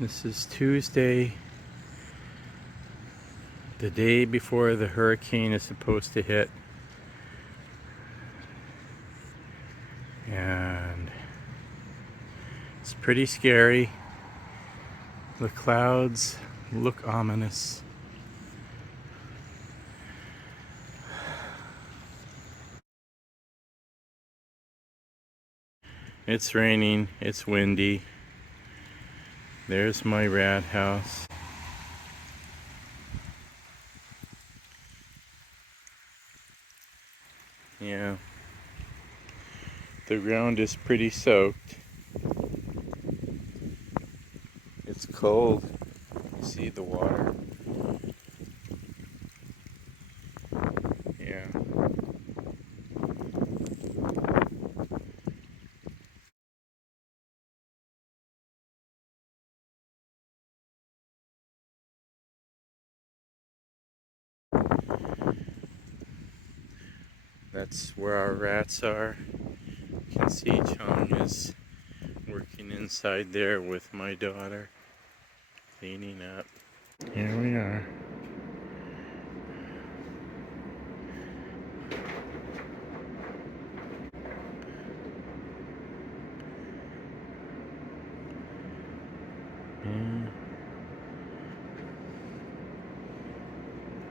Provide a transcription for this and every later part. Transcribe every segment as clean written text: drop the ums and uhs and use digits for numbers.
This is Tuesday, the day before the hurricane is supposed to hit. And it's pretty scary. The clouds look ominous. It's raining, it's windy. There's my rat house. Yeah. The ground is pretty soaked. It's cold. You see the water? Yeah. That's where our rats are. You can see Chong is working inside there with my daughter, cleaning up. Here we are. Yeah.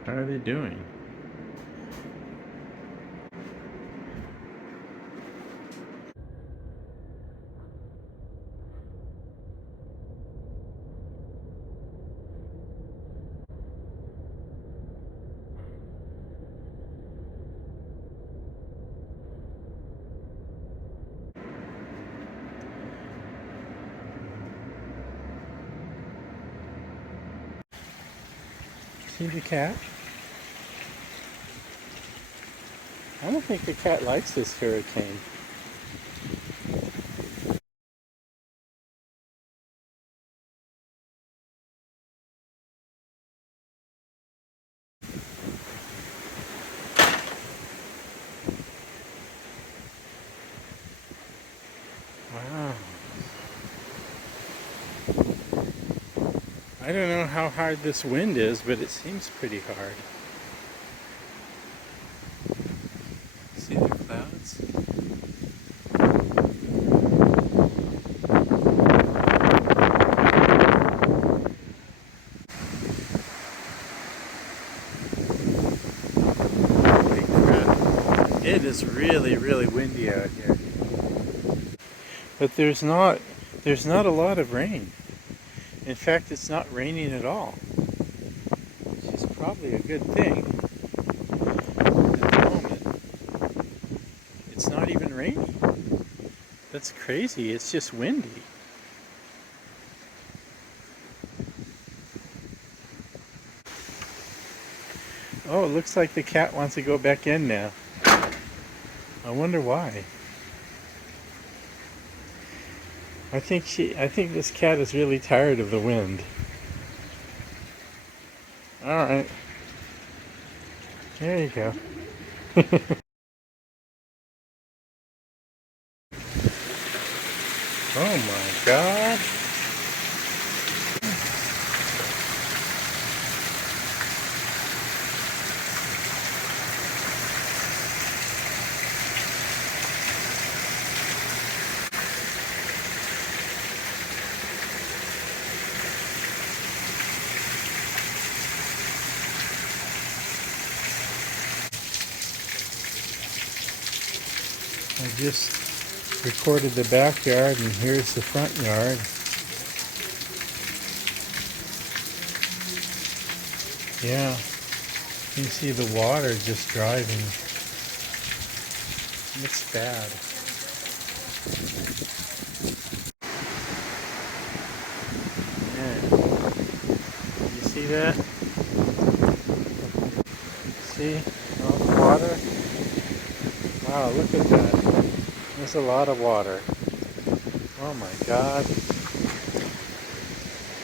How are they doing? See the cat? I don't think the cat likes this hurricane. Wow. I don't know how hard this wind is, but it seems pretty hard. See the clouds? Holy crap. It is really, really windy out here. But there's not a lot of rain. In fact, it's not raining at all, which is probably a good thing. At the moment, it's not even raining. That's crazy. It's just windy. Oh, it looks like the cat wants to go back in now. I wonder why. I think this cat is really tired of the wind. All right. There you go. Oh my God. I just recorded the backyard and here's the front yard. Yeah, you can see the water just driving. It's bad. Yeah, you see that? See all the water? Wow, look at that. There's a lot of water. Oh my God.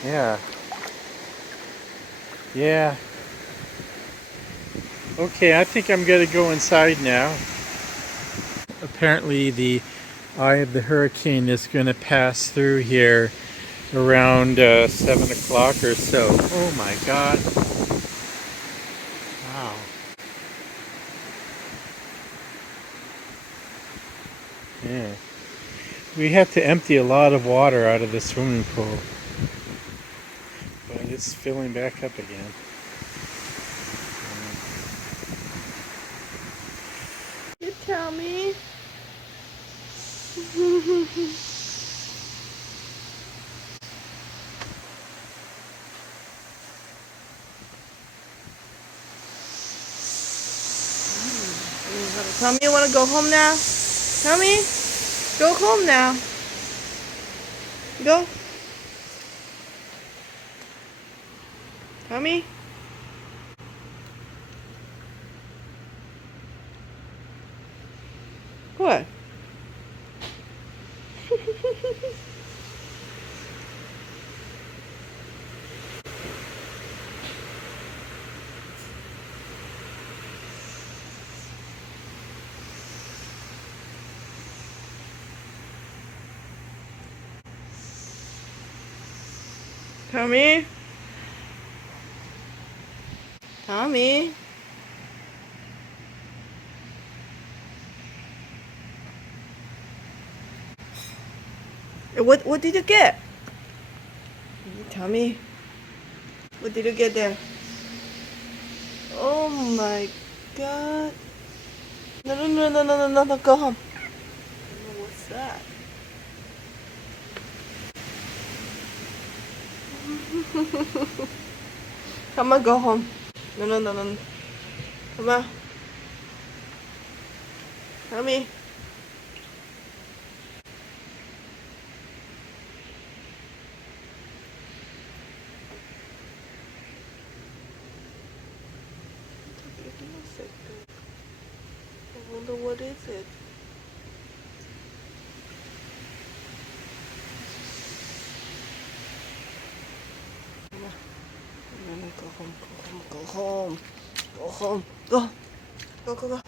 Yeah. Yeah. Okay, I think I'm gonna go inside now. Apparently the eye of the hurricane is gonna pass through here around 7 o'clock or so. Oh my God. Wow. Yeah. We had to empty a lot of water out of the swimming pool, but it's filling back up again. You tell me. Tommy, you want to go home now? Tommy, go home now. Go. Tommy? What? Tommy? Tommy? What did you get? Tommy? What did you get there? Oh my God. No, go home. What's that? Come on, go home. No. Come on. Tommy. I wonder what is it? Come on. No, go home. Go home. Go home. Go. Go.